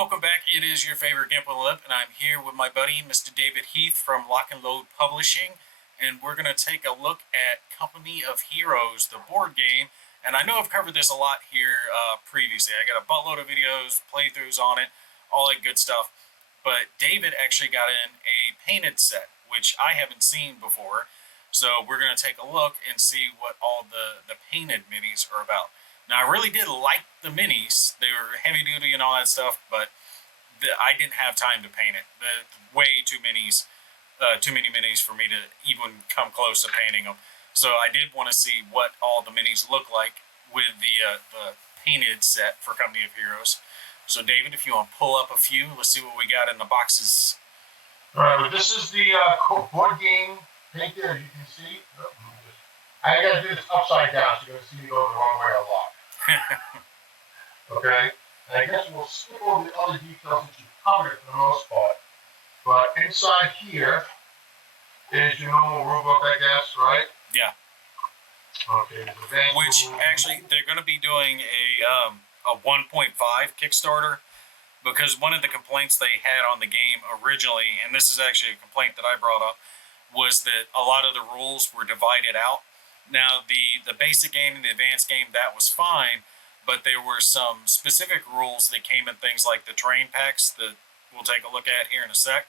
Welcome back. It is your favorite Gimp with a Lip, and I'm here with my buddy, Mr. David Heath from Lock and Load Publishing, and we're going to take a look at Company of Heroes, the board game. And I know I've covered this a lot here previously. I got a buttload of videos, playthroughs on it, all that good stuff. But David actually got in a painted set, which I haven't seen before. So we're going to take a look and see what all the painted minis are about. Now, I really did like the minis. They were heavy duty and all that stuff, but I didn't have time to paint it. Way too many minis for me to even come close to painting them. So I did want to see what all the minis look like with the painted set for Company of Heroes. So, David, if you want to pull up a few, let's see what we got in the boxes. All right, well, this is the board game painted, as you can see. I got to do this upside down, so you're going to see me going the wrong way a lot. Okay, and I guess we'll skip over the other details that you've covered for the most part. But inside here is your normal rulebook, I guess, right? Yeah. Okay. Which actually they're going to be doing a 1.5 Kickstarter, because one of the complaints they had on the game originally, and this is actually a complaint that I brought up, was that a lot of the rules were divided out. Now, the basic game and the advanced game, that was fine, but there were some specific rules that came in things like the terrain packs that we'll take a look at here in a sec.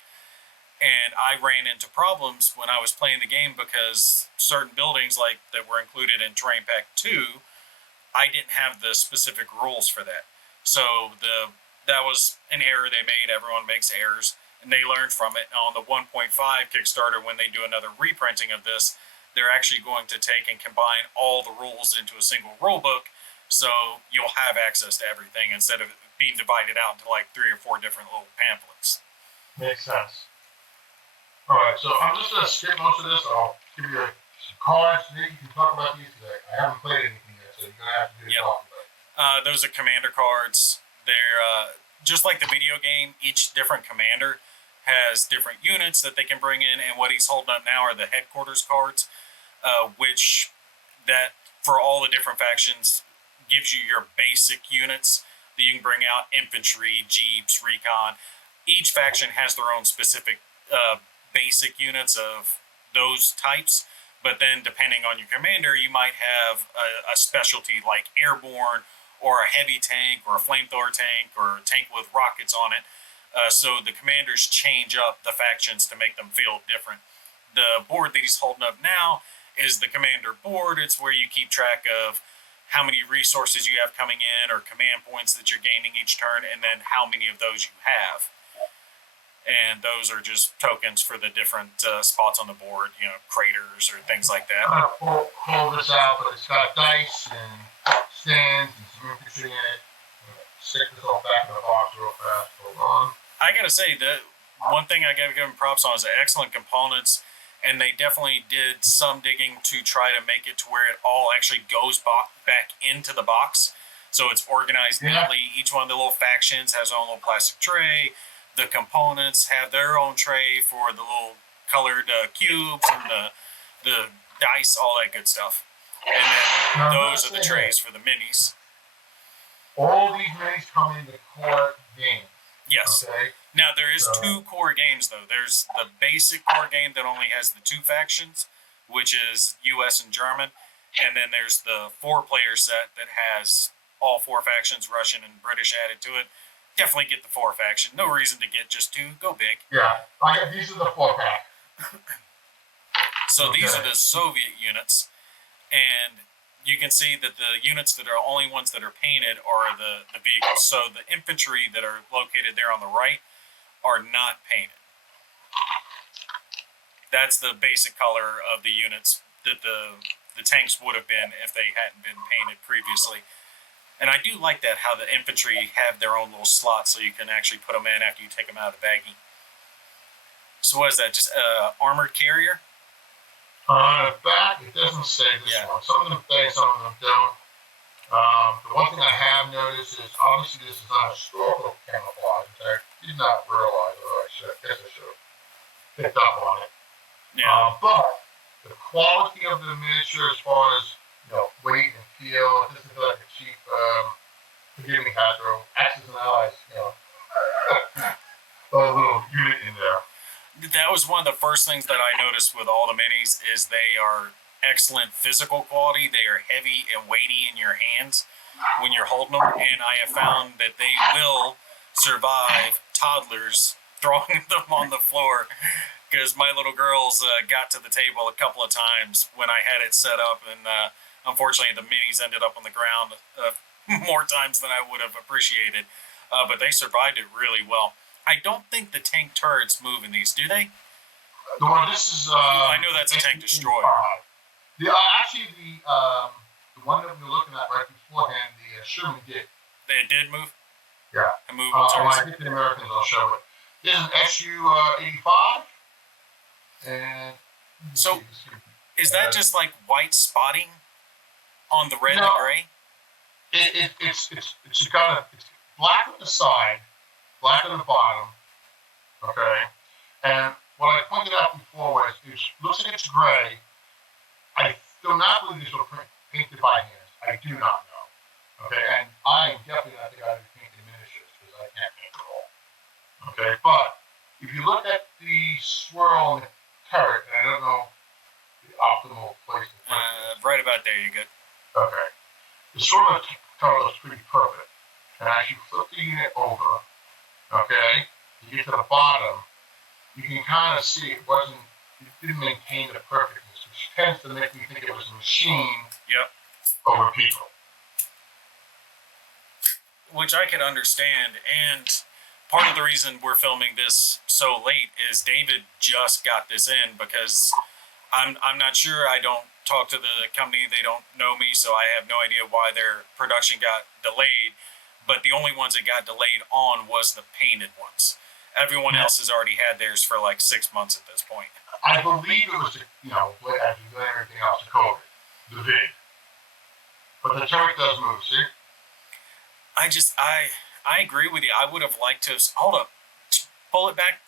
And I ran into problems when I was playing the game because certain buildings like that were included in Terrain Pack 2, I didn't have the specific rules for that. So that was an error they made. Everyone makes errors, and they learned from it. On the 1.5 Kickstarter, when they do another reprinting of this, they're actually going to take and combine all the rules into a single rule book, so you'll have access to everything instead of being divided out into like 3 or 4 different little pamphlets. Makes sense. All right, so I'm just going to skip most of this. I'll give you some cards. Maybe you can talk about these today. I haven't played anything yet, so you're going to have to do talking about it. Those are commander cards. They're just like the video game. Each different commander has different units that they can bring in, and what he's holding up now are the headquarters cards, which that for all the different factions gives you your basic units that you can bring out: infantry, jeeps, recon. Each faction has their own specific basic units of those types, but then depending on your commander, you might have a specialty like airborne, or a heavy tank, or a flamethrower tank, or a tank with rockets on it. So the commanders change up the factions to make them feel different. The board that he's holding up now is the commander board. It's where you keep track of how many resources you have coming in, or command points that you're gaining each turn, and then how many of those you have. And those are just tokens for the different spots on the board, craters or things like that. I'm going to pull this out, but it's got dice and stands and some infantry in it. Stick this all back in the box real fast. Hold on. I gotta say, the one thing I gotta give them props on is the excellent components, and they definitely did some digging to try to make it to where it all actually goes back into the box, so it's organized neatly. Each one of the little factions has their own little plastic tray. The components have their own tray for the little colored cubes and the dice, all that good stuff. And then those are the trays for the minis. All these minis come in the core game. Yes. Okay. Now, there is 2 core games, though. There's the basic core game that only has the 2 factions, which is US and German. And then there's the 4-player set that has all 4 factions, Russian and British, added to it. Definitely get the 4 faction. No reason to get just 2. Go big. Yeah. These are the 4-pack. So these are the Soviet units. And you can see that the units that are only ones that are painted are the vehicles. So the infantry that are located there on the right are not painted. That's the basic color of the units that the tanks would have been if they hadn't been painted previously. And I do like that, how the infantry have their own little slots so you can actually put them in after you take them out of the baggie. So what is that, just armored carrier? On the back, it doesn't say this one. Some of them say, some of them don't. The one thing I have noticed is, obviously this is not historical camouflage. In fact, I did not realize, or I guess I should have picked up on it. Yeah. But the quality of the miniature, as far as weight and feel, this is like a cheap, forgive me, Hasbro, X's and Allies, little unit in there. That was one of the first things that I noticed with all the minis is they are excellent physical quality. They are heavy and weighty in your hands when you're holding them, and I have found that they will survive toddlers throwing them on the floor, because my little girls got to the table a couple of times when I had it set up, and unfortunately the minis ended up on the ground more times than I would have appreciated, but they survived it really well. I don't think the tank turrets move in these, do they? The one, this is... I know that's a tank destroyer. Actually, the one that we were looking at right beforehand, the Sherman did. They did move? Yeah. And move when I get the Americans, I'll show it. This is an SU-85. And... So, is that just like white spotting on the red and gray? It's black on the side, black on the bottom, okay? And what I pointed out before was, it looks like it's gray. I do not believe these were painted by hand. I do not know. Okay, and I am definitely not the guy who painted miniatures, because I can't paint at all. Okay, but if you look at the swirl and the turret, and I don't know the optimal place to put it. Right about there, you're good. Okay. The swirl and the turret looks pretty perfect. And as you flip the unit over, okay, you get to the bottom, you can kind of see it didn't maintain the perfectness, which tends to make me think it was a machine over people. Which I could understand, and part of the reason we're filming this so late is David just got this in, because I'm not sure. I don't talk to the company. They don't know me, so I have no idea why their production got delayed. But the only ones that got delayed on was the painted ones. Everyone else has already had theirs for like 6 months at this point. I believe it was, as you do everything else, the COVID, the vid. But the turret does move, see? I agree with you. I would have liked to have, hold up, pull it back,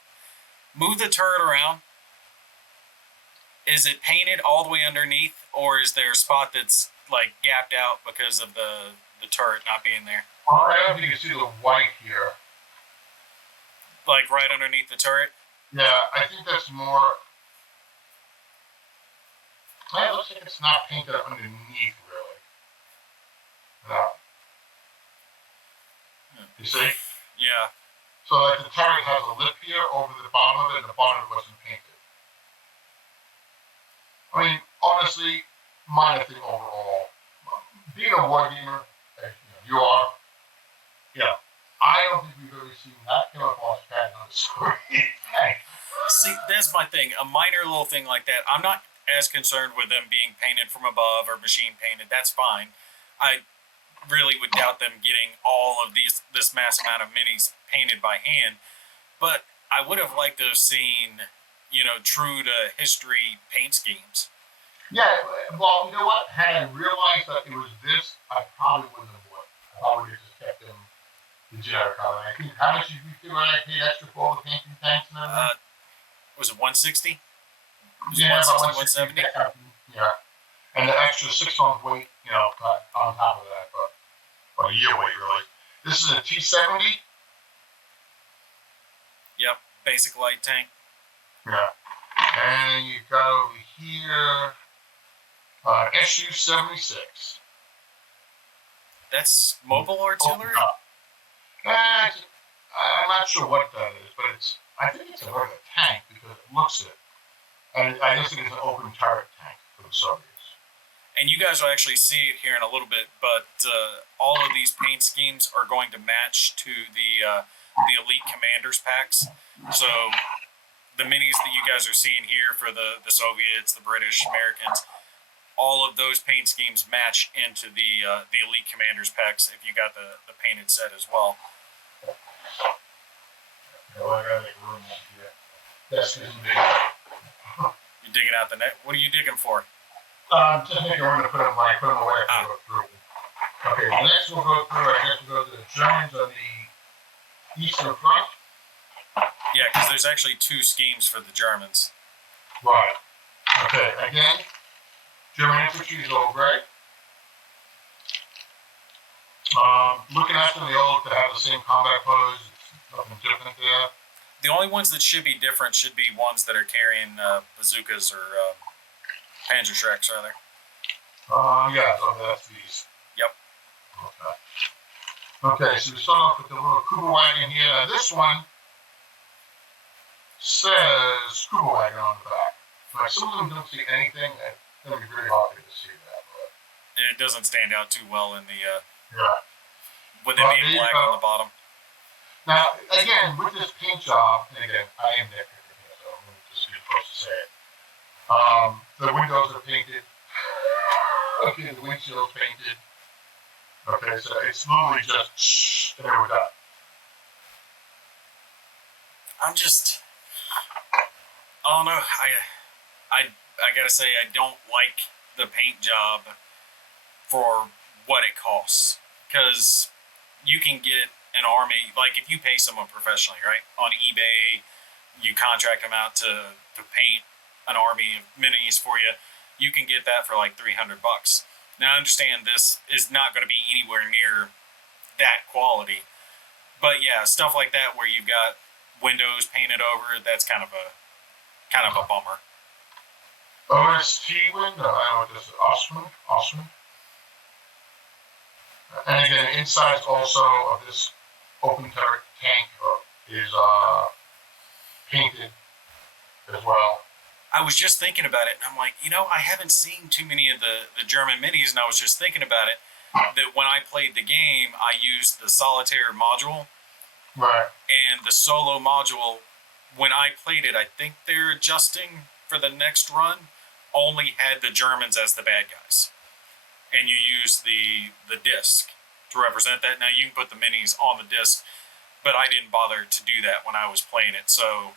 move the turret around. Is it painted all the way underneath, or is there a spot that's like gapped out because of the turret not being there? Well, I don't think you can see the white here. Like right underneath the turret? Yeah, I think that's more... It looks like it's not painted up underneath, really. No. You see? Yeah. So like the turret has a lip here over the bottom of it, and the bottom wasn't painted. I mean, honestly, minor thing overall. Being a war gamer, you are, I don't think we've ever seen that camouflage pattern on the story. See, that's my thing. A minor little thing like that, I'm not as concerned with them being painted from above or machine painted. That's fine. I really would doubt them getting all of this mass amount of minis painted by hand. But I would have liked to have seen, true to history paint schemes. Yeah, well, you know what? Had I realized that it was this, I probably wouldn't have bought it. I probably would have just kept them the generic color. I think, how much did you figure I paid extra for all the painting tanks and everything? Was it 160? Yeah, about 160. Yeah. And the extra 6 ounce weight, on top of that, but a year weight, really. This is a T-70? Yep, basic light tank. Yeah. And you got over here, SU-76. That's mobile artillery? I'm not sure what that is, but I think it's a regular tank because it looks it. And I guess it is an open turret tank for the Soviets. And you guys will actually see it here in a little bit, but all of these paint schemes are going to match to the Elite Commanders packs. So the minis that you guys are seeing here for the Soviets, the British, Americans, all of those paint schemes match into the Elite Commanders packs if you got the painted set as well. Well, I gotta make room here. That's big. You're digging out the net? What are you digging for? Just making room to put them away for go through. Okay, next we'll go through, I guess we'll go to the Germans on the Eastern Front. Yeah, because there's actually 2 schemes for the Germans. Right. Okay, again, German infantry is all gray. Looking at them, they all look to have the same combat pose. Nothing different there. The only ones that should be different should be ones that are carrying bazookas or Panzer Shreks, rather. Yeah, so that's these. Yep. Okay, so we start off with the little Kuba wagon here. Now this one says Kuba wagon on the back. Now some of them don't see anything. It's going to be very hard to see that. But it doesn't stand out too well in the with it being black on the bottom. Now, again, with this paint job, and again, I am nitpicking here, so I'm just be supposed to say it. The windows are painted. Okay, the windshield's painted. Okay, so it's literally just, there we go. I'm just, I don't know. I gotta say, I don't like the paint job for what it costs, because you can get an army, like if you pay someone professionally, right, on eBay, you contract them out to paint an army of minis for you, you can get that for like $300. Now I understand this is not going to be anywhere near that quality, but yeah, stuff like that where you've got windows painted over, that's kind of a bummer. OST window, I don't know what this is, Osman. And again, the insides also of this open turret tank is painted as well. I was just thinking about it, and I'm like, I haven't seen too many of the German minis, and I was just thinking about it, that when I played the game, I used the solitaire module. Right. And the solo module, when I played it, I think they're adjusting for the next run, only had the Germans as the bad guys. And you use the disc to represent that. Now, you can put the minis on the disc, but I didn't bother to do that when I was playing it, so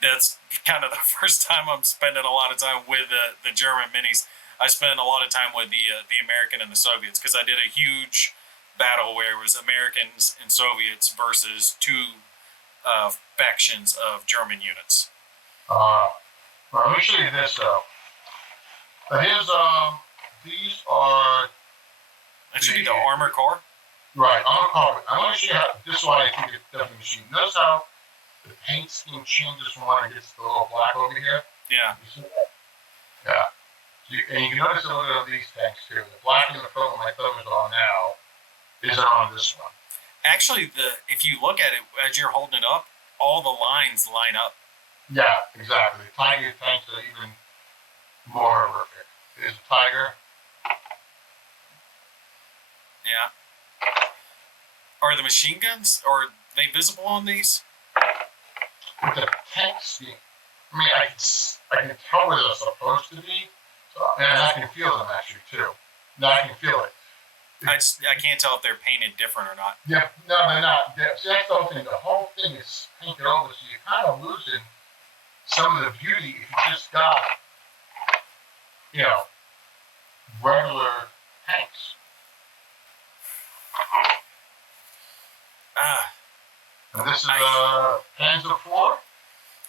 that's kind of the first time I'm spending a lot of time with the German minis. I spent a lot of time with the American and the Soviets, because I did a huge battle where it was Americans and Soviets versus two factions of German units. Well, let me show you this though. Here's these are. That should be the armor car. Right, armor car. I want to show you how. This is why I think it's definitely machine. Notice how the paint scheme changes from when it gets the little black over here. Yeah. You see that? Yeah. And you can notice a little bit of these tanks too. The black in the front when my thumb is on now isn't on this one. Actually, if you look at it as you're holding it up, all the lines line up. Yeah, exactly. The Tiger tanks are even more horrific. There's a Tiger. Yeah. Are the machine guns, are they visible on these? With the tank scheme, I mean, I can tell where they're supposed to be, and I can feel them actually too. Now I can feel it. I can't tell if they're painted different or not. Yeah, no, they're not. See, that's the whole thing. The whole thing is painted over, so you're kind of losing some of the beauty if you just got, regular tanks. And this is Panzer IV.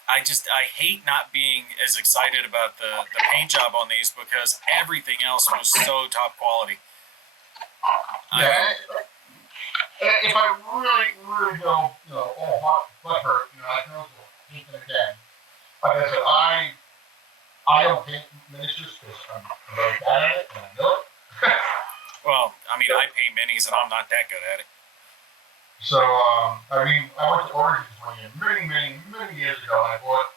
I hate not being as excited about the paint job on these, because everything else was so top quality. Yeah. If I really go, all hot butt hurt, I can also paint them again. Like I said, I don't paint miniatures because I'm very bad at it, and I know it. Well, I mean, I paint minis, and I'm not that good at it. So, I went to Origins one year, many years ago, and I bought,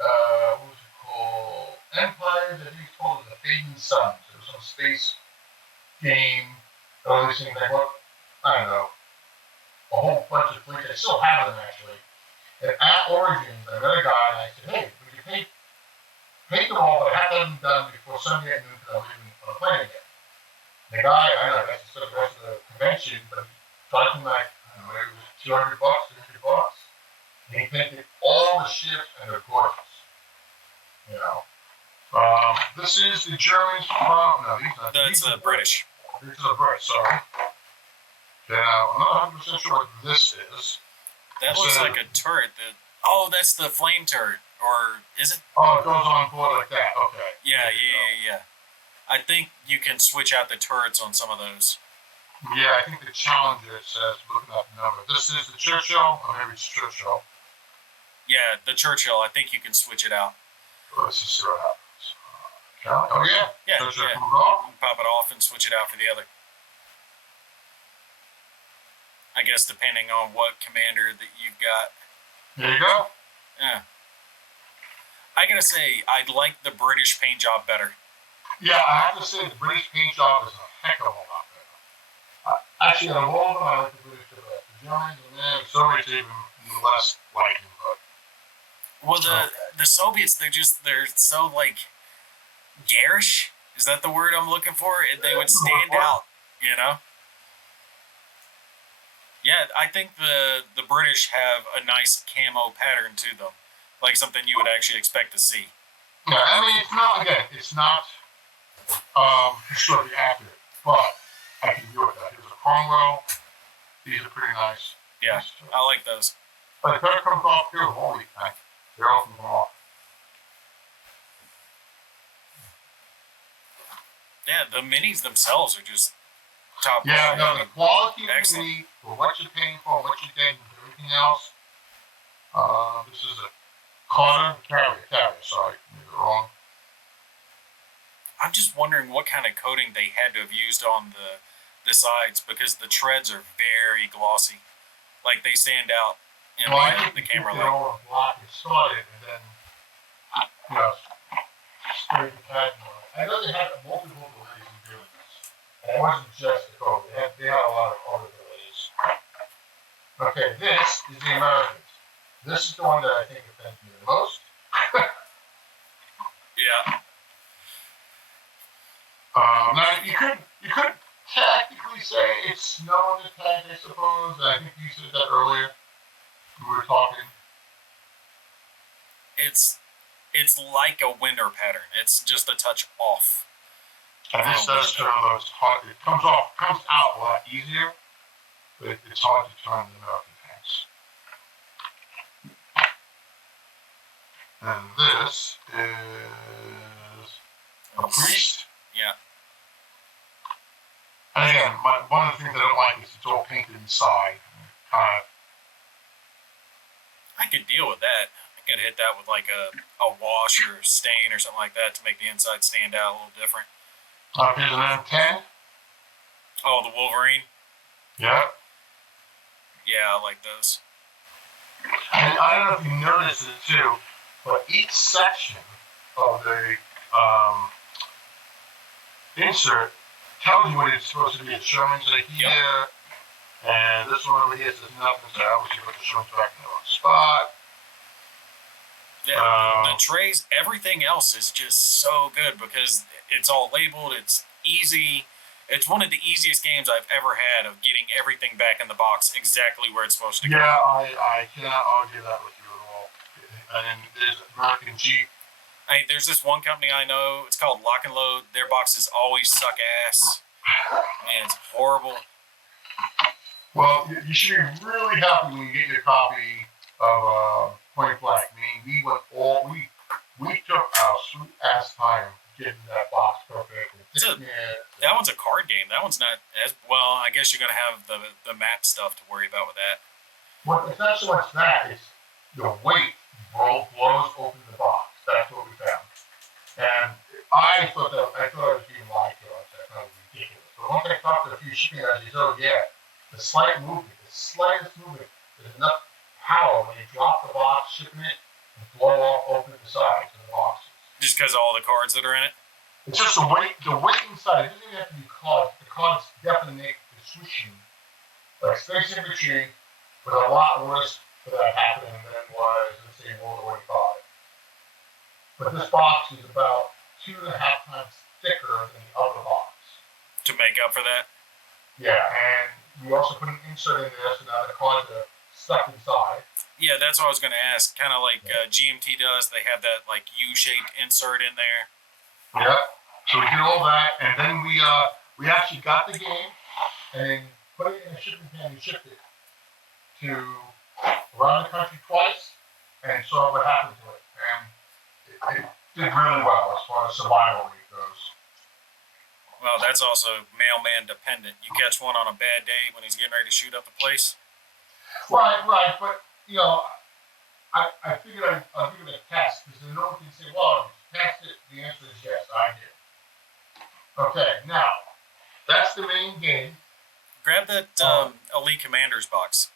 what was it called? Empires, I think it's called the Fading Suns. It was some space game, all these things. I bought, I don't know, a whole bunch of fleets. I still have them, actually. And at Origins, I met a guy, and I said, hey, would you paint them all, but I have to have them done before Sunday at noon, because I'm leaving on a plane again. And the guy, I don't know, that's the rest of the convention, but talking like, I don't know, it was $200, $300. And he painted all the ships, and they're gorgeous. This is the Germans from, no, these are That's the British. These are the British, sorry. Now, I'm not 100% sure what this is. That looks like a turret. That's the flame turret, or is it? Oh, it goes on board like that, okay. Yeah. I think you can switch out the turrets on some of those. Yeah, I think the Challenger says, looking at the number. This is the Churchill, or maybe it's Churchill. Yeah, the Churchill. I think you can switch it out. Let's just see what happens. Oh yeah. Yeah. Churchill Yeah. comes off. You can pop it off and switch it out for the other. I guess depending on what commander that you've got. There you go. Yeah. I gotta say, I like the British paint job better. Yeah, I have to say the British paint job is a heck of a lot better. Actually, out of all of them, I like the British the best. The Germans and the Soviets even less liking, but. Well, the Soviets, they're so like garish. Is that the word I'm looking for? They would stand out, you know. Yeah, I think the British have a nice camo pattern to them, like something you would actually expect to see. Yeah, I mean it's not historically accurate, but I can deal with that. Here's a Cromwell. These are pretty nice. Yeah, I like those. But the pair comes off too. Holy heck. They're all from off. Yeah, the minis themselves are just top. Yeah, no, the quality of the mini, for what you're paying for, what you're getting, and everything else. This is a carrier, sorry, made it wrong. I'm just wondering what kind of coating they had to have used on the sides, because the treads are very glossy. Like they stand out in the camera light. All black and started, and then straight the pattern on it. I know they had multiple delays in doing this. And it wasn't just the code. They had a lot of other delays. Okay, this is the Americans. This is the one that I think offends me the most. Yeah. Now you could technically say it's snow in the tank, I suppose. I think you said that earlier. We were talking. It's like a winter pattern. It's just a touch off. And this does turn though. It's hard. It comes out a lot easier, but it's hard to turn the American tanks. And this is a priest. Yeah. And again, one of the things I don't like is it's all painted inside. I could deal with that. I could hit that with like a wash or stain or something like that to make the inside stand out a little different. Here's an M10. Oh, the Wolverine? Yeah. Yeah, I like those. And I don't know if you noticed it too, but each section of the insert tells you what it's supposed to be. It's Sherman's like here, and this one over here says nothing, so obviously put the Sherman's back in the wrong spot. Yeah, the trays, everything else is just so good because it's all labeled, it's easy. It's one of the easiest games I've ever had of getting everything back in the box exactly where it's supposed to go. Yeah, I cannot argue that with you at all. And then there's American Jeep. Hey, there's this one company I know, it's called Lock and Load. Their boxes always suck ass. Man, it's horrible. Well, you should be really happy when you get your copy of Point Blank. I mean, we took our sweet ass time getting that box perfect. That one's a card game. That one's not as well. I guess you're gonna have the map stuff to worry about with that. Well, it's not so much that; it's the weight blows open the box. That's what we found. And I thought I was being lied to. I thought it was ridiculous. But once I talked to a few shipping guys, they said, "Oh yeah, the slightest movement, there's enough power when you drop the box, shipping it, and blow off open the sides of the boxes." Just because of all the cards that are in it? It's just the weight inside. It doesn't even have to be cards. The cards definitely make the swooshing. Like Space Infantry was a lot worse for that happening than was, let's say, World War 45. But this box is about 2.5 times thicker than the other box. To make up for that? Yeah, and we also put an insert in there so now the cards are stuck inside. Yeah, that's what I was going to ask. Kind of like GMT does. They have that like U-shaped insert in there. Yeah. So we did all that, and then we actually got the game and then put it in a shipping can and shipped it to around the country twice and saw what happened to it. And it did really well as far as survival rate goes. Well, that's also mailman dependent. You catch one on a bad day when he's getting ready to shoot up the place. Right, but I figured I'll give it a test because then no one can say, well, if you passed it, the answer is yes, I did. Okay, now, that's the main game. Grab that Elite Commander's box.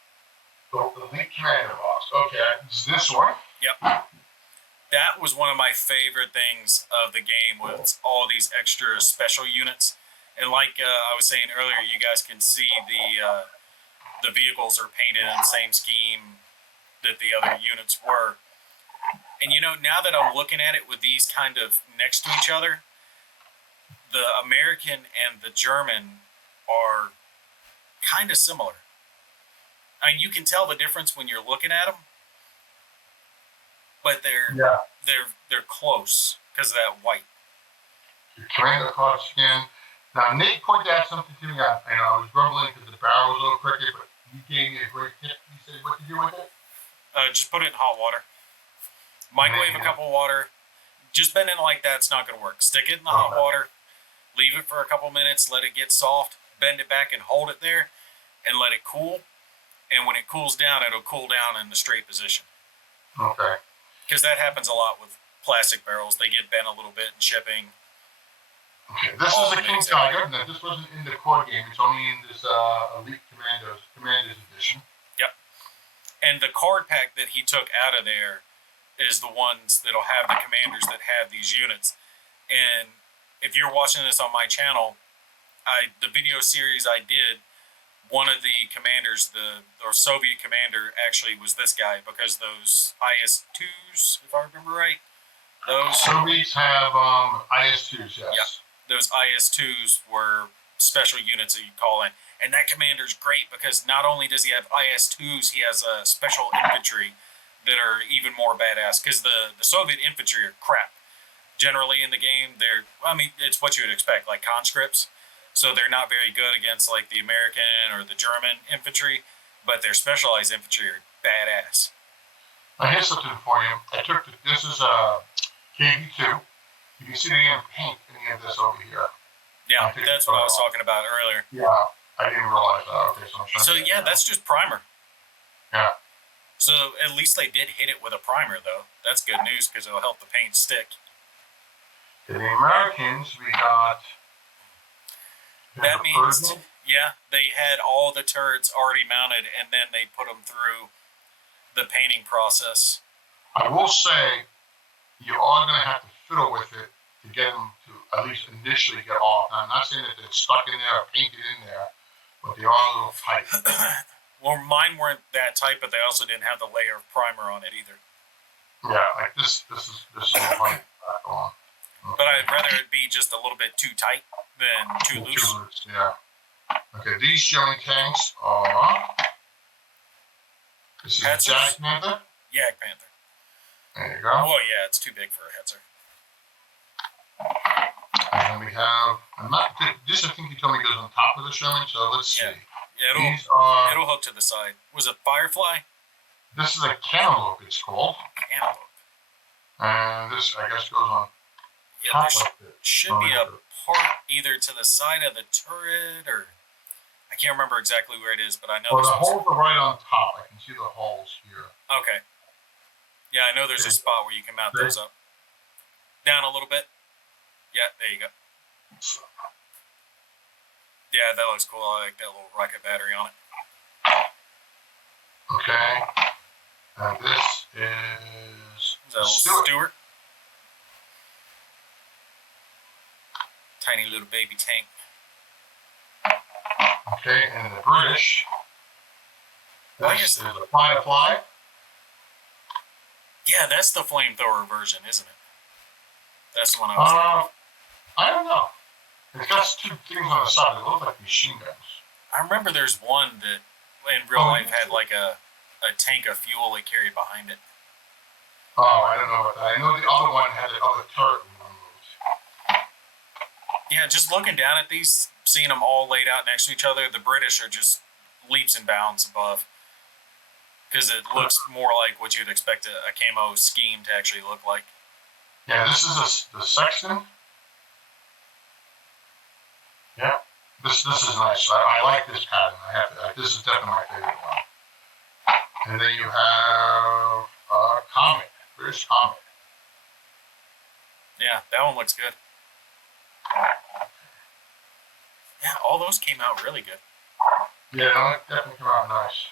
The Elite Commander box. Okay, it's this one. Yep. That was one of my favorite things of the game, was all these extra special units. And like I was saying earlier, you guys can see the vehicles are painted in the same scheme that the other units were. And you know, now that I'm looking at it with these kind of next to each other, the American and the German are kind of similar. I mean, you can tell the difference when you're looking at them, but they're close because of that white. Your Commander card skin. Now, Nate pointed out something to me. I was grumbling because the barrel was a little crooked, but you gave me a great tip. You said what to do with it? Just put it in hot water. Microwave a cup of water. Just bend it like that, it's not going to work. Stick it in the hot water. Leave it for a couple minutes. Let it get soft. Bend it back and hold it there and let it cool. And when it cools down, it'll cool down in the straight position. Okay. Because that happens a lot with plastic barrels. They get bent a little bit in shipping. Okay, this is a King Tiger. Now, this wasn't in the core game. It's only in this Elite Commanders edition. Yep. And the card pack that he took out of there is the ones that'll have the commanders that have these units. And if you're watching this on my channel, the video series I did, one of the commanders, the Soviet commander, actually was this guy, because those IS-2s, if I remember right, those Soviets have IS-2s, yes. Yep. Those IS-2s were special units that you call in. And that commander's great because not only does he have IS-2s, he has special infantry that are even more badass. Because the Soviet infantry are crap. Generally in the game, it's what you would expect, like conscripts. So they're not very good against like the American or the German infantry, but their specialized infantry are badass. Now here's something for you. This is KV2. You can see the paint any of this over here. Yeah, that's what I was talking about earlier. Yeah, I didn't realize that. Okay, so yeah, that's just primer. Yeah. So at least they did hit it with a primer, though. That's good news because it'll help the paint stick. To the Americans, we got. That means, yeah, they had all the turrets already mounted, and then they put them through the painting process. I will say, you are going to have to fiddle with it to get them to at least initially get off. Now, I'm not saying that they're stuck in there or painted in there, but they are a little tight. Well, mine weren't that tight, but they also didn't have the layer of primer on it either. Yeah, like this is funny back on. Okay. But I'd rather it be just a little bit too tight than too loose. Yeah. Okay, these showing tanks are. This is Jag Panther? Jag Panther. There you go. Oh, yeah, it's too big for a Hetzer. And then we have. This I think you told me goes on top of the showing, so let's see. Yeah, it'll hook to the side. Was it Firefly? This is a cantaloupe, it's called. Cantaloupe. And this, I guess, goes on. Yeah, there should be a part either to the side of the turret, or I can't remember exactly where it is, but I know. Well, the holes are right on top. I can see the holes here. Okay. Yeah, I know there's a spot where you can mount those up. Down a little bit. Yeah, there you go. Yeah, that looks cool. I like that little rocket battery on it. Okay. And this is that little Stuart. Tiny little baby tank. Okay, and the British. This is a Firefly. Yeah, that's the flamethrower version, isn't it? That's the one I was thinking of. I don't know. It's got two things on the side that look like machine guns. I remember there's one that in real life had like a tank of fuel it carried behind it. Oh, I don't know about that. I know the other one had the other turret removed. Yeah, just looking down at these, seeing them all laid out next to each other, the British are just leaps and bounds above. Because it looks more like what you'd expect a camo scheme to actually look like. Yeah, this is the Sexton. Yeah, this is nice. I like this pattern. This is definitely my favorite one. And then you have comic. British comic. Yeah, that one looks good. Yeah, all those came out really good. Yeah, that definitely came out nice.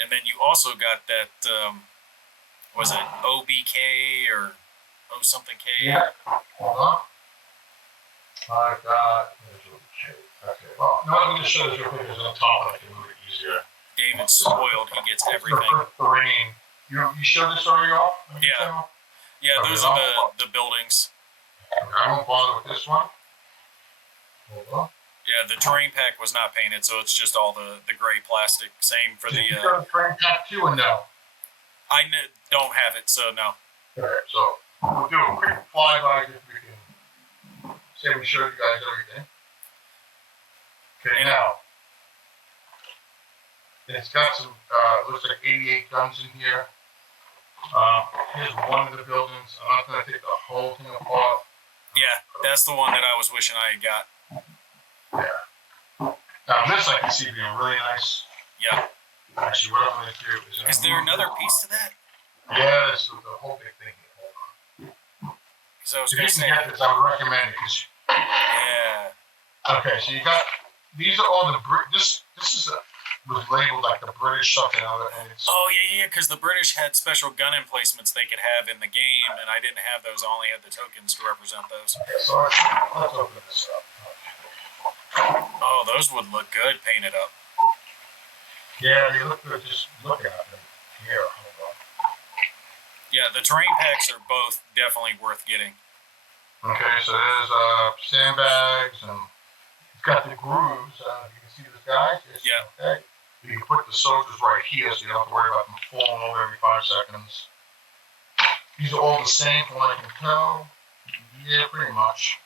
And then you also got that, was it OBK or O something K? Yeah. Hold on. I got. Okay. Well, no, let me just show this real quick. It's on top. I can move it easier. David's spoiled. He gets everything. Wolverine. You showed this already off? Yeah. Yeah, those are the buildings. I won't bother with this one. Hold on. Yeah, the terrain pack was not painted, so it's just all the gray plastic. Same for the. You got the terrain pack too, or no? I don't have it, so no. Okay, so we'll do a quick flyby if we can. Say we showed you guys everything. Okay, now it's got some. Looks like 88 guns in here. Here's one of the buildings. I'm not going to take the whole thing apart. Yeah, that's the one that I was wishing I had got. Yeah. Now this I can see being really nice. Yeah. Actually, what I'm going to do is there another piece to that? Yeah, this is the whole big thing. Hold on. Because I was If going you to can say. get this, I would recommend it. Yeah. Okay, so you got these are all the this is was labeled like the British something other, and it's. Oh yeah, because the British had special gun emplacements they could have in the game, and I didn't have those. I only had the tokens to represent those. Okay, so let's open this up. Oh, those would look good painted up. Yeah, they look good just looking at them. Here, hold on. Yeah, the terrain packs are both definitely worth getting. Okay, so there's sandbags, and it's got the grooves. You can see the guys. Yeah. Okay. You can put the soldiers right here, so you don't have to worry about them falling over every 5 seconds. These are all the same from what I can tell. Yeah, pretty much.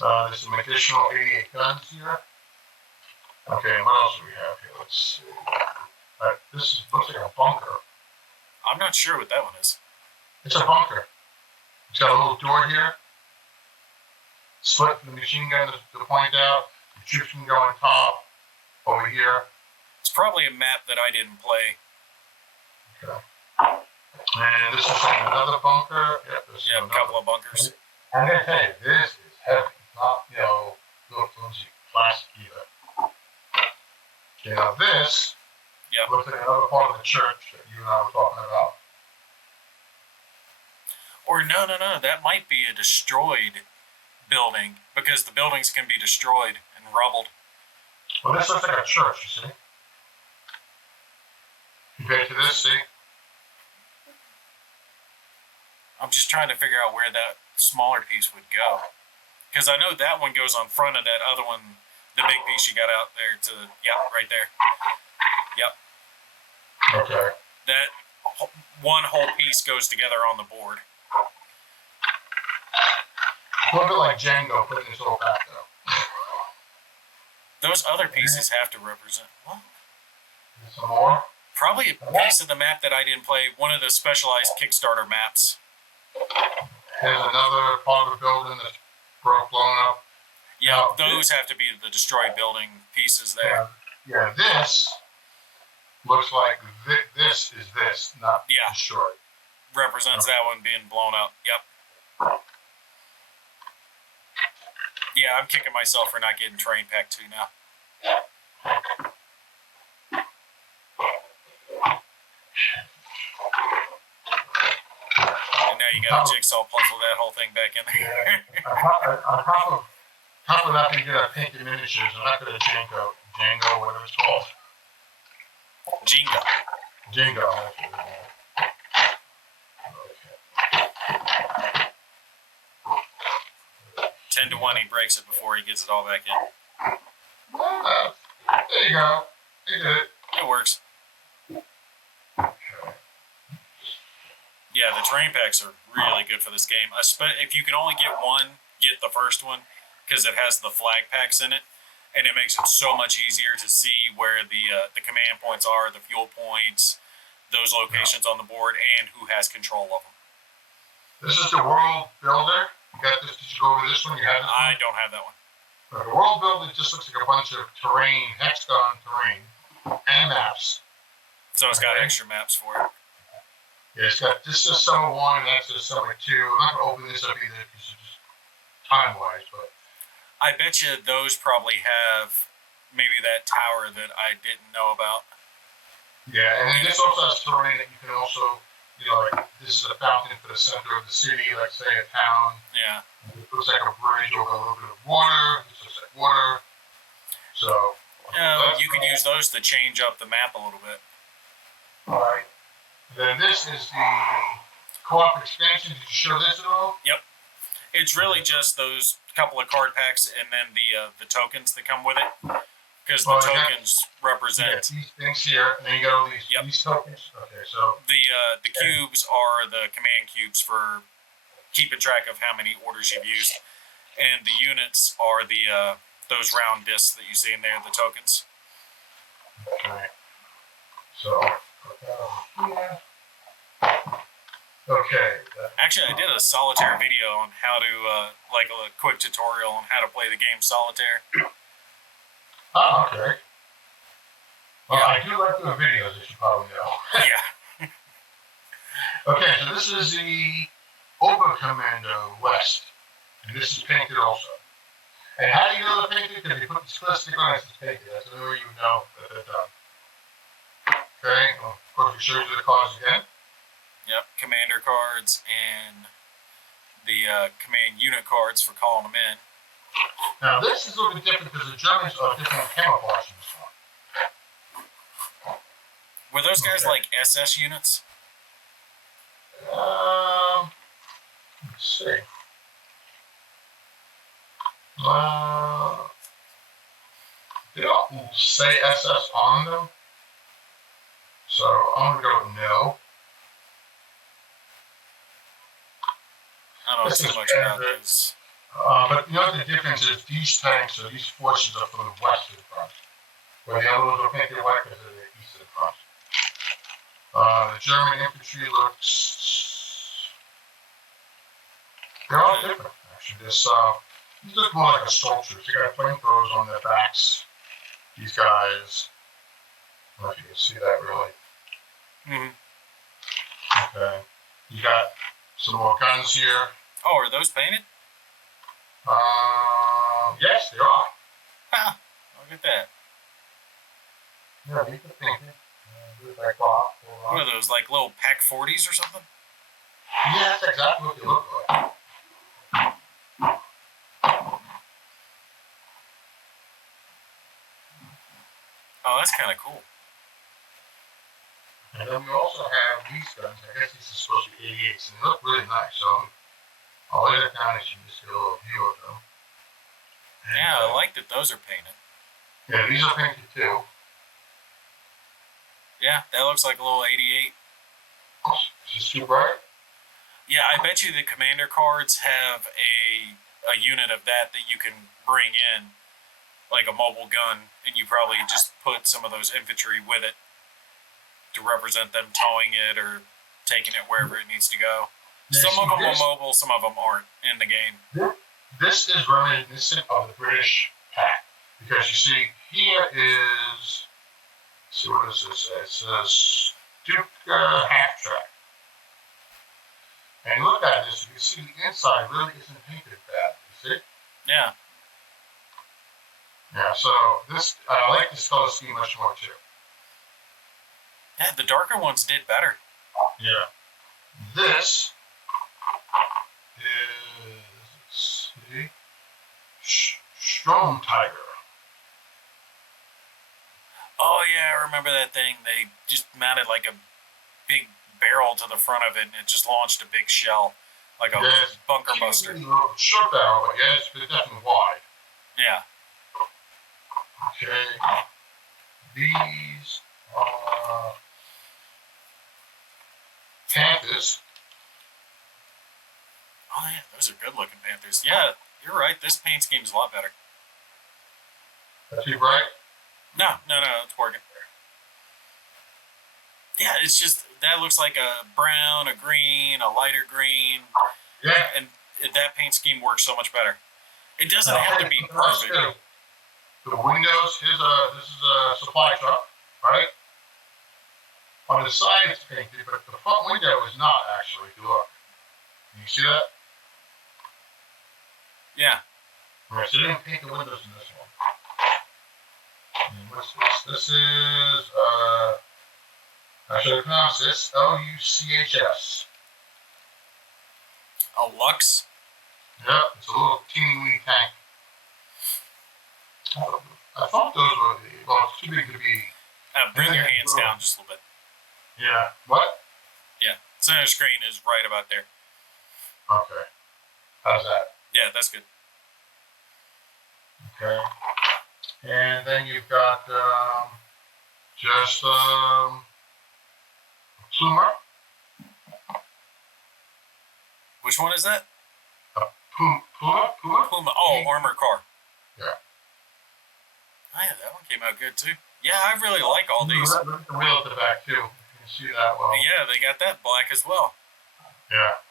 There's some additional 88 guns here. Okay, what else do we have here? Let's see. This looks like a bunker. I'm not sure what that one is. It's a bunker. It's got a little door here. Slit for the machine gun to point out. The troops can go on top. Over here. It's probably a map that I didn't play. Okay. And this is like another bunker. Yep, a couple of bunkers. I'm going to tell you, this is heavy. It's not, little flimsy plastic either. Okay, now this looks like another part of the church that you and I were talking about. Or no. That might be a destroyed building, because the buildings can be destroyed and rubbled. Well, this looks like a church, you see? Compared to this, see? I'm just trying to figure out where that smaller piece would go. Because I know that one goes on front of that other one, the big piece you got out there to, right there. Yep. Okay. That one whole piece goes together on the board. A little bit like Django putting his little back though. Those other pieces have to represent what? Some more? Probably a piece of the map that I didn't play. One of the specialized Kickstarter maps. Here's another part of the building that's blown up. Yeah, those have to be the destroyed building pieces there. Yeah, this looks like this is this, not destroyed. Represents that one being blown up. Yep. Yeah, I'm kicking myself for not getting Terrain Pack 2 now. And now you got a jigsaw puzzle that whole thing back in there. On top of that, they did a Painted Miniatures, and not the Django, whatever it's called. Jingo. 10 to 1, he breaks it before he gets it all back in. There you go. You did it. It works. Yeah, the terrain packs are really good for this game. If you can only get one, get the first one, because it has the flag packs in it, and it makes it so much easier to see where the command points are, the fuel points, those locations on the board, and who has control of them. This is the World Builder. You got this? Did you go over this one? You had this one? I don't have that one. The World Builder just looks like a bunch of terrain, hexagon terrain. and maps. So it's got extra maps for it. Yeah, it's got this is summer 1 and that's just summer 2. I'm not gonna open this up either because it's just time wise, but I bet you those probably have maybe that tower that I didn't know about. Yeah, and then this also has terrain that you can also, like this is a fountain for the center of the city, like say a town. Yeah. It looks like a bridge over a little bit of water. This looks like water. So. You could use those to change up the map a little bit. All right. Then this is the co-op expansion. Did you show this at all? Yep. It's really just those couple of card packs and then the tokens that come with it. Because the tokens represent these things here, and then you got all these tokens. Okay, so the cubes are the command cubes for keeping track of how many orders you've used, and the units are the those round discs that you see in there, the tokens. Okay. So put that over here. Okay. Actually, I did a solitaire video on how to like a quick tutorial on how to play the game solitaire. Oh, okay. Well, I do like doing videos, as you probably know. Yeah. Okay, so this is the Oberkommando West, and this is painted also. And how do you know they're painted? Because you put the split stick on it, it's painted. That's the only way you would know that they're done. Okay, well, of course, we show you the cards again. Yep, commander cards and the command unit cards for calling them in. Now, this is a little bit different because the Germans are different camouflage in this one. Were those guys like SS units? Let's see. They don't say SS on them, so I'm gonna go with no. I don't know too much about those. But you know what the difference is? These tanks or these forces are from the west of the front, where the other ones are painted white because they're the east of the front. The German infantry looks... They're all different, actually. These look more like a soldiers. They got flamethrowers on their backs. These guys... I don't know if you can see that really. Mm-hmm. Okay. You got some more guns here. Oh, are those painted? Yes, they are. Ah, look at that. Yeah, these are painted. What are those, like little Pack 40s or something? Yeah, that's exactly what they look like. Oh, that's kind of cool. And then we also have these guns. I guess these are supposed to be 88s, and they look really nice. So I'll lay it down so you can just get a little view of them. And, yeah, I like that those are painted. Yeah, these are painted too. Yeah, that looks like a little 88. Oh, is this too bright? Yeah, I bet you the commander cards have a unit of that you can bring in, like a mobile gun, and you probably just put some of those infantry with it to represent them towing it or taking it wherever it needs to go. Some of them are mobile, some of them aren't in the game. This is reminiscent of the British pack, because you see, here is... So what does this say? It says Stutter half track. And look at this, you can see the inside really isn't painted bad. You see? Yeah. Yeah, so this, I like this color scheme much more too. Yeah, the darker ones did better. Yeah. This is, let's see, Strom Tiger. Oh yeah, I remember that thing. They just mounted like a big barrel to the front of it, and it just launched a big shell, like a bunker buster. Short barrel, but yeah, it's definitely wide. Yeah. Okay. These are Panthers. Oh yeah, those are good looking Panthers. Yeah, you're right. This paint scheme's a lot better. That's too bright? No, it's working. Yeah, it's just, that looks like a brown, a green, a lighter green. Yeah. And that paint scheme works so much better. It doesn't have to be perfect. The windows, this is a supply truck. right? On the side it's painted, but the front window is not actually. If you look, can you see that? Yeah. Right, so they didn't paint the windows in this one. And what's this? This is, I should pronounce this Luchs. A Lux? Yep, it's a little teeny weeny tank. I thought those were well, it's too big to be. Bring your hands down just a little bit. Yeah. What? Yeah. Center screen is right about there. Okay. How's that? Yeah, that's good. Okay. And then you've got just Plumer. Which one is that? Puma? Puma. Oh, armored car. Yeah. Oh, yeah, that one came out good too. Yeah, I really like all these. The wheel at the back too. You can see that well. Yeah, they got that black as well. Yeah.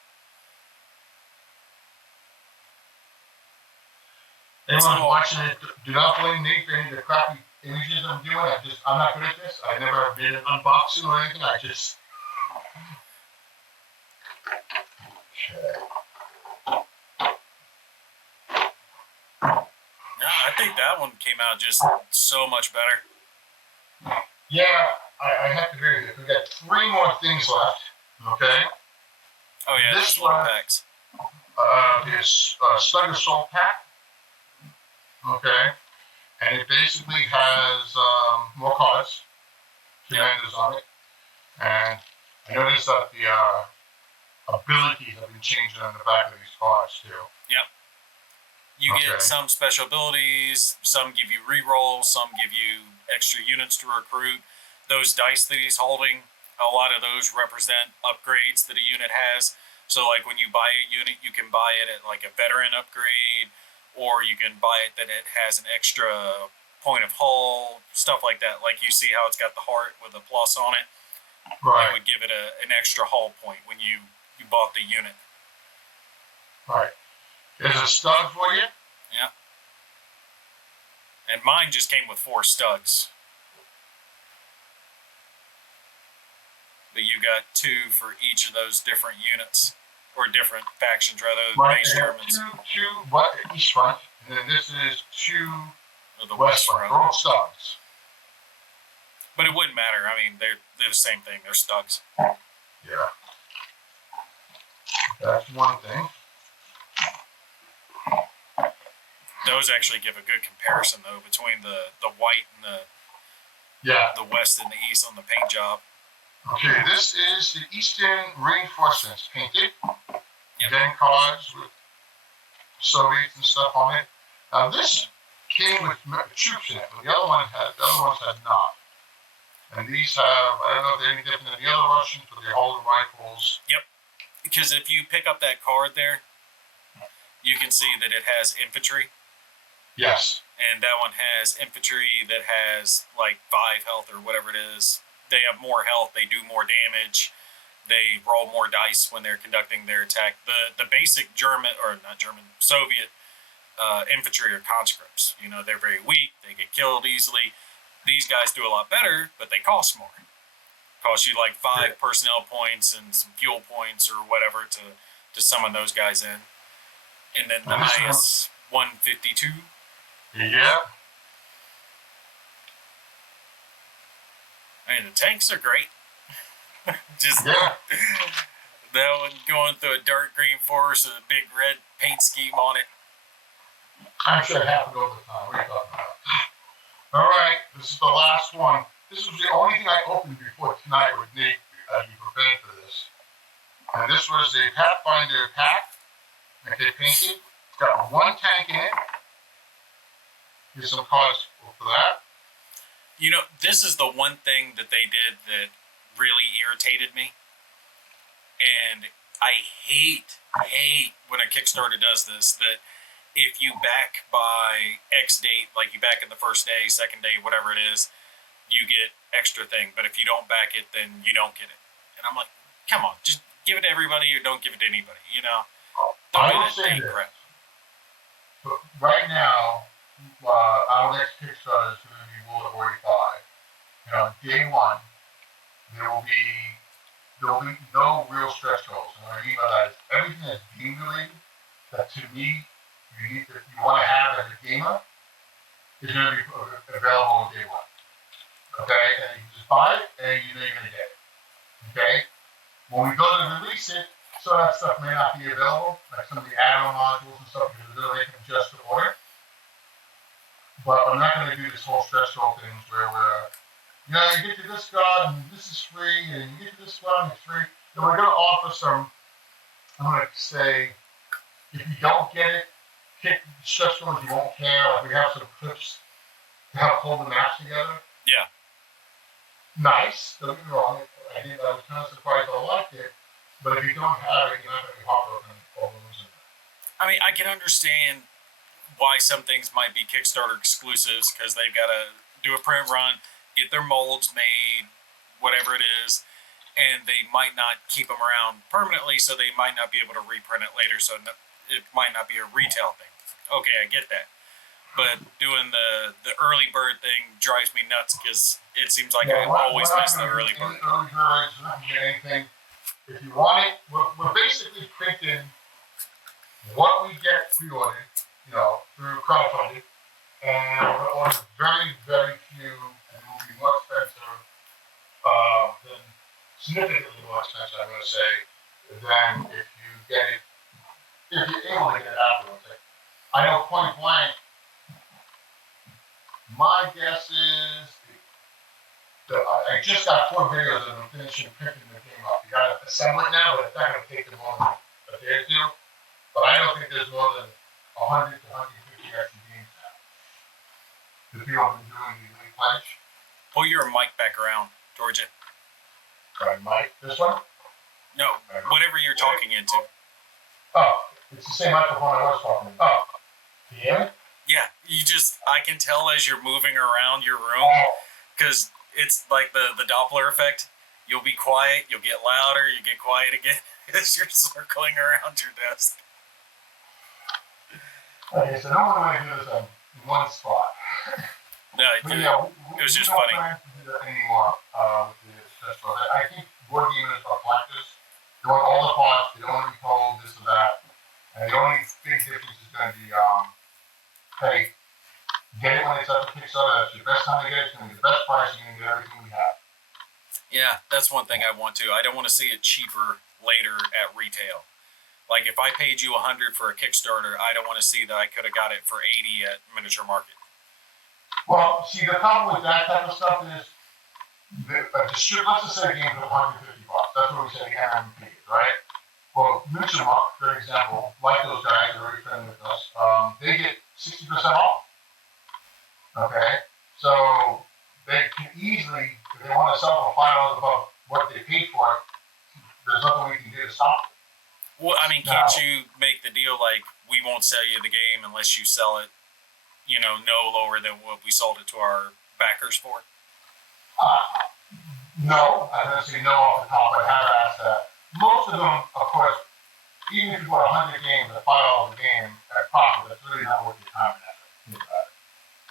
Anyone watching it, do not blame me for any of the crappy images I'm doing. I'm not good at this. I never did an unboxing or anything. I just. Okay. Yeah, I think that one came out just so much better. Yeah, I have to agree with you. We've got 3 more things left. Okay. Oh yeah, this one one packs. Is Stutter Soul Pack. Okay, and it basically has more cards, commanders on it, and I noticed that the abilities have been changing on the back of these cards too. Yep. You get some special abilities, some give you rerolls, some give you extra units to recruit. Those dice that he's holding, a lot of those represent upgrades that a unit has. So like when you buy a unit, you can buy it at like a veteran upgrade, or you can buy it that it has an extra point of hull, stuff like that. Like you see how it's got the heart with a plus on it. Right. I would give it an extra hull point when you bought the unit. Right. There's a stud for you? Yeah. And mine just came with 4 studs. But you got 2 for each of those different units. Or different factions, rather, Right, base Germans. Two east front, and then this is 2 the west front. They're all studs. But it wouldn't matter. I mean, they're the same thing. They're studs. Yeah. That's one thing. Those actually give a good comparison, though, between the white and the west and the east on the paint job. Okay, this is the Eastern Reinforcements painted. Yep. Again, cards with Soviets and stuff on it. Now this came with troops in it, but the other ones had not. And these have, I don't know if they're any different than the other Russians, but they're holding rifles. Yep. Because if you pick up that card there, you can see that it has infantry. Yes. And that one has infantry that has like 5 health or whatever it is. They have more health, they do more damage, they roll more dice when they're conducting their attack. The basic Soviet infantry are conscripts. You know, they're very weak, they get killed easily. These guys do a lot better, but they cost more. Cost you like 5 personnel points and some fuel points or whatever to summon those guys in. And then the IS 152. Yeah. I mean, the tanks are great. Just that one going through a dark green forest with a big red paint scheme on it. I'm sure it happened over the time. What are you talking about? All right, this is the last one. This was the only thing I opened before tonight with Nate as we prepared for this. And this was a Pathfinder pack that they painted. It's got 1 tank in it. Here's some cards for that. You know, this is the one thing that they did that really irritated me. And I hate when a Kickstarter does this, that if you back by X date, like you back in the first day, second day, whatever it is, you get extra thing. But if you don't back it, then you don't get it. And I'm like, come on, just give it to everybody or don't give it to anybody, you know? Don't do that dang crap. But right now, our next Kickstarter is going to be World War 45. You know, day one, there will be no real stretch goals. And what I mean by that is everything that's game related that to me you want to have as a gamer is going to be available on day one. Okay, and you just buy it and you know you're going to get it. Okay, when we go to release it, some of that stuff may not be available, like some of the add-on modules and stuff, because they're making them just to order. But I'm not going to do this whole stretch goal thing where we're, you get to this god and this is free, and you get to this one and it's free. And we're going to offer some, I'm going to say, if you don't get it, kick stretch goals, you won't care. Like we have some clips to help hold the maps together. Yeah. Nice, don't get me wrong. I was kind of surprised I liked it, but if you don't have it, you're not going to be heartbroken over losing it. I mean, I can understand why some things might be Kickstarter exclusives because they've got to do a print run, get their molds made, whatever it is, and they might not keep them around permanently, so they might not be able to reprint it later, so it might not be a retail thing. Okay, I get that. But doing the early bird thing drives me nuts because it seems like I always miss the early bird. Early birds, we're not going to get anything. If you want it, we're basically printing what we get pre-ordered, through crowdfunding, and we're ordering very, very few, and it will be more expensive, significantly more expensive, I'm going to say, than if you get it, if you're able to get it afterwards. I know point blank, my guess is that I just got 4 videos of them finishing printing the game up. You got to assemble it now, but it's not going to take them more than a day or two. But I don't think there's more than 100 to 150 extra games now. The people have been doing the Elite Pledge. Pull your mic back around towards you. Sorry, Mike. This one? No, whatever you're talking into. Oh, it's the same microphone I was talking about. Oh, can you hear me? Yeah, I can tell as you're moving around your room, because it's like the Doppler effect. You'll be quiet, you'll get louder, you get quiet again as you're circling around your desk. Okay, so no one want to do this in one spot. No, it was just funny. We don't plan to do that anymore with the stress ball. I think board gamers are collectors. They want all the parts, they don't want to be told this or that. And the only big difference is going to be, hey, get it when it's up to Kickstarter. That's your best time to get it. It's going to be the best price. You're going to get everything we have. Yeah, that's one thing I want to. I don't want to see it cheaper later at retail. Like if I paid you $100 for a Kickstarter, I don't want to see that I could have got it for $80 at Miniature Market. Well, see, the problem with that type of stuff is, let's just say a game for $150. That's what we say the MMP is, right? Well, Miniature Market, for example, like those guys that are already friendly with us, they get 60% off. Okay? So they can easily, if they want to sell for $5 above what they paid for it, there's nothing we can do to stop it. Well, I mean, can't you make the deal like we won't sell you the game unless you sell it, no lower than what we sold it to our backers for? No, I'm going to say no off the top. I have asked that. Most of them, of course, even if you bought 100 games at $5 a game at profit, that's really not worth your time and effort. Think about it.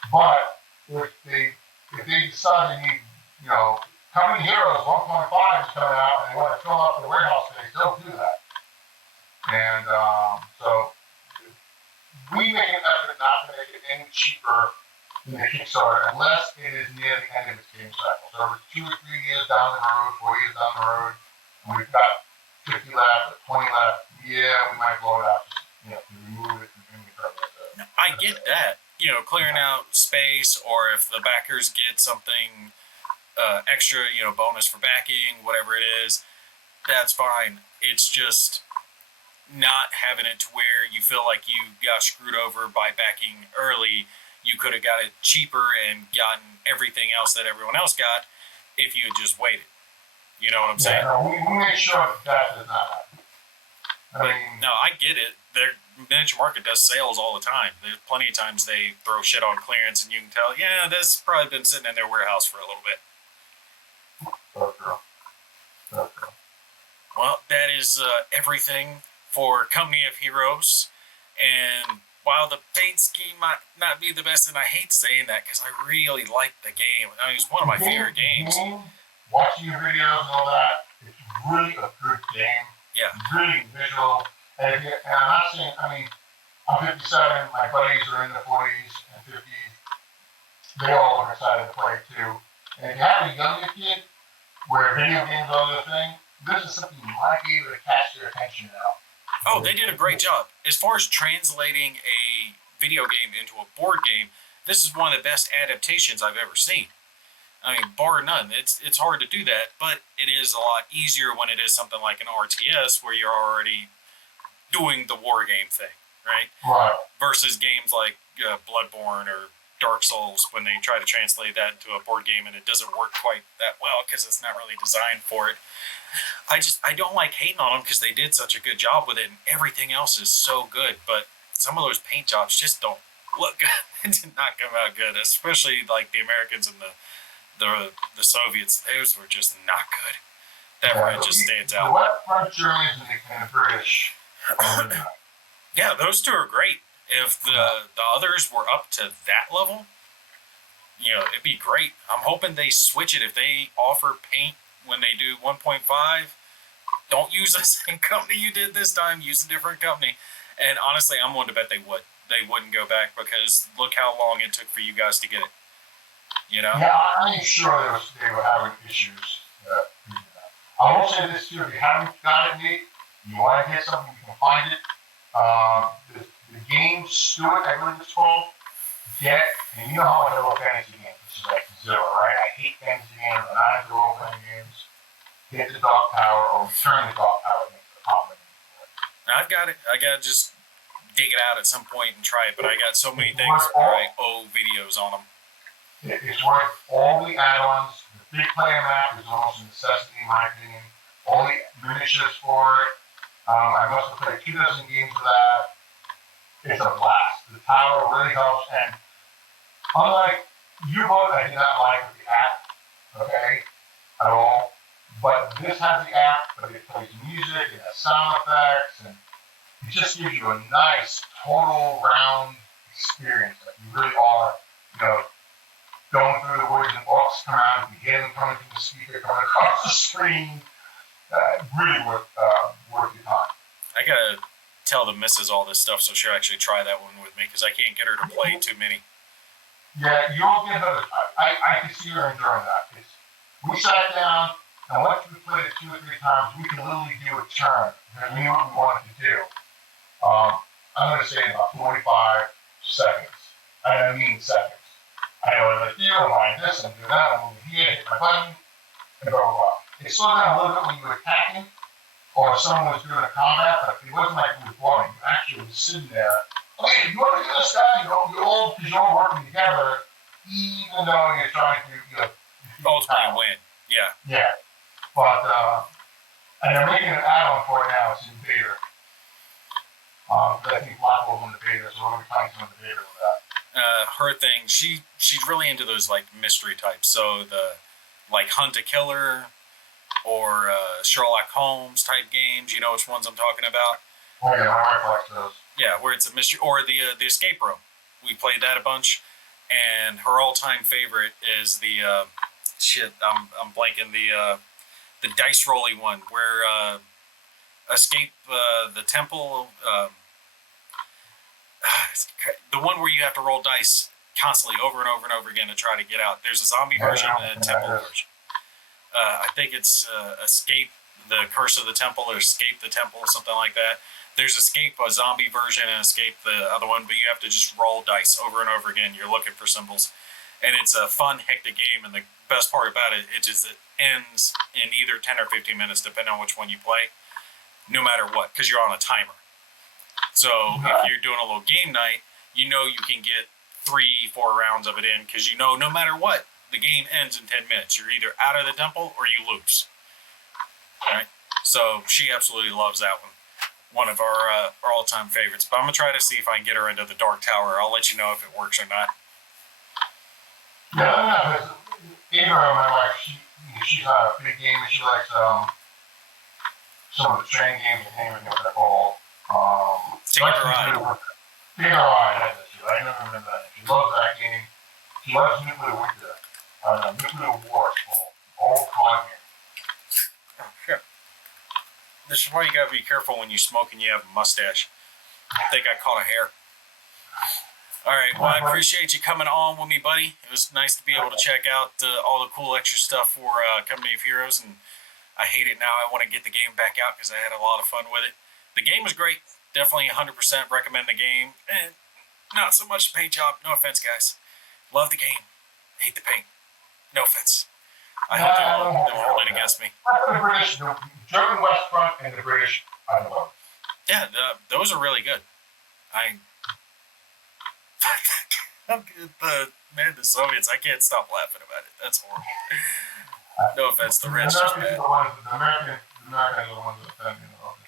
But if they decide they need, Company Heroes 1.5 is coming out and they want to fill up the warehouse space, they'll do that. And so we make an effort not to make it any cheaper than the Kickstarter unless it is near the end of its game cycle. So if it's 2 or 3 years down the road, 4 years down the road, and we've got 50 left or 20 left, yeah, we might blow it out, to remove it and bring it up. I get that. Clearing out space, or if the backers get something extra, bonus for backing, whatever it is, that's fine. It's just not having it to where you feel like you got screwed over by backing early. You could have got it cheaper and gotten everything else that everyone else got if you had just waited. You know what I'm saying? No, we make sure that does not happen. No, I get it. Their Miniature Market does sales all the time. There's plenty of times they throw shit on clearance and you can tell, yeah, this has probably been sitting in their warehouse for a little bit. Okay. Well, that is everything for Company of Heroes. And while the paint scheme might not be the best, and I hate saying that because I really like the game. I mean, it's one of my favorite games. Watching your videos and all that, it's really a good game. Yeah. Really visual. And I'm not saying, I mean, I'm 57, my buddies are in the 40s and 50s. They all are excited to play too. And if you have a younger kid where video games are the thing, this is something you might be able to catch their attention now. Oh, they did a great job. As far as translating a video game into a board game, this is one of the best adaptations I've ever seen. I mean, bar none. It's hard to do that, but it is a lot easier when it is something like an RTS where you're already doing the war game thing, right? Right. Versus games like Bloodborne or Dark Souls when they try to translate that into a board game and it doesn't work quite that well because it's not really designed for it. I don't like hating on them because they did such a good job with it and everything else is so good, but some of those paint jobs just don't look good. It did not come out good, especially like the Americans and the Soviets. Those were just not good. That one just stands out. The Germans and the British. Yeah, those two are great. If the others were up to that level, you know, it'd be great. I'm hoping they switch it. If they offer paint when they do 1.5, don't use the same company you did this time. Use a different company. And honestly, I'm willing to bet they would. They wouldn't go back because look how long it took for you guys to get it. You know? Yeah, I'm sure they were having issues. I will say this too: if you haven't got it, Nate, you want to get something, you can find it. The game Stutter, I believe it's called. And you know how I love fantasy games, which is like zero, right? I hate fantasy games, and I do role-playing games. Get the Dark Tower or return the Dark Tower into the common. I've got it. I gotta just dig it out at some point and try it. But I got so many things where I owe videos on them. It's worth all the add-ons. The big player map is almost a necessity in my opinion. All the miniatures for it. I must have played 2 dozen games of that. It's a blast. The tower really helps, and unlike U-Boat, I did not like the app, okay, at all. But this has the app, but it plays music, it has sound effects, and it just gives you a nice, total round experience. Like you really are, you know, going through the woods and orcs come out, and you hear them coming through the speaker, coming across the screen. Really worth your time. I gotta tell the missus all this stuff so she'll actually try that one with me because I can't get her to play too many. Yeah, you'll get her. I can see her enjoying that. We sat down, and once we played it 2 or 3 times, we can literally do a turn. We knew what we wanted to do. I'm going to say about 45 seconds. I mean seconds. I know what I do, I mind this, and do that, and move here, hit my button, and blah, blah, blah. It slowed down a little bit when you were attacking, or if someone was doing a combat, but it wasn't like you were blowing. You actually was sitting there. Okay, you want to do this guy? You're all working together, even though you're trying to, ultimately win. Yeah. Yeah. But, and they're making an add-on for it now. It's in beta. I think Blackwell's in the beta, so we're going to be playing some of the beta with that. Her thing, she's really into those like mystery types. So the like Hunt a Killer or Sherlock Holmes type games. You know which ones I'm talking about? Oh yeah, my wife likes those. Yeah, where it's a mystery, or the escape room. We played that a bunch, and her all-time favorite is the I'm blanking the dice rolling one where escape the temple. The one where you have to roll dice constantly over and over and over again to try to get out. There's a zombie version and a temple version. I think it's Escape the Curse of the Temple or Escape the Temple or something like that. There's Escape, a zombie version, and Escape the other one, but you have to just roll dice over and over again. You're looking for symbols. And it's a fun, hectic game, and the best part about it, it ends in either 10 or 15 minutes, depending on which one you play, no matter what, because you're on a timer. So if you're doing a little game night, you know you can get 3-4 rounds of it in, because you know no matter what, the game ends in 10 minutes. You're either out of the temple or you lose. All right? So she absolutely loves that one. One of our all-time favorites. But I'm going to try to see if I can get her into the Dark Tower. I'll let you know if it works or not. Yeah, because Ava, my wife, she's not a big gamer. She likes some of the training games. I can't even know what they're called. Ticket to Ride. I remember that. He loves that game. He loves nuclear winter. Nuclear war, it's called. Old con game. Oh, sure. This is why you gotta be careful when you smoke and you have a mustache. I think I caught a hair. All right, well, I appreciate you coming on with me, buddy. It was nice to be able to check out all the cool extra stuff for Company of Heroes, and I hate it now. I want to get the game back out because I had a lot of fun with it. The game was great. Definitely 100% recommend the game. And not so much the paint job. No offense, guys. Love the game. Hate the paint. No offense. I hope they won't hold it against me. The British, the German West Front and the British, I love. Yeah, those are really good. The Soviets, I can't stop laughing about it. That's horrible. No offense, the Reds just bad. The Americans are the ones that offend me the most.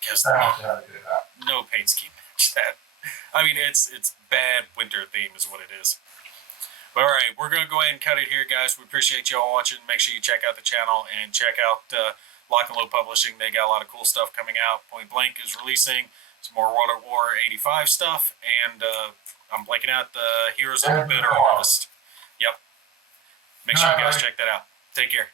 Because I don't see how they did that. No paint scheme match that. I mean, it's bad winter theme is what it is. But all right, we're going to go ahead and cut it here, guys. We appreciate you all watching. Make sure you check out the channel and check out Lock and Load Publishing. They got a lot of cool stuff coming out. Point Blank is releasing some more World at War 85 stuff. And I'm blanking out the Heroes of the Bitter Harvest. Yep. Make sure you guys check that out. Take care.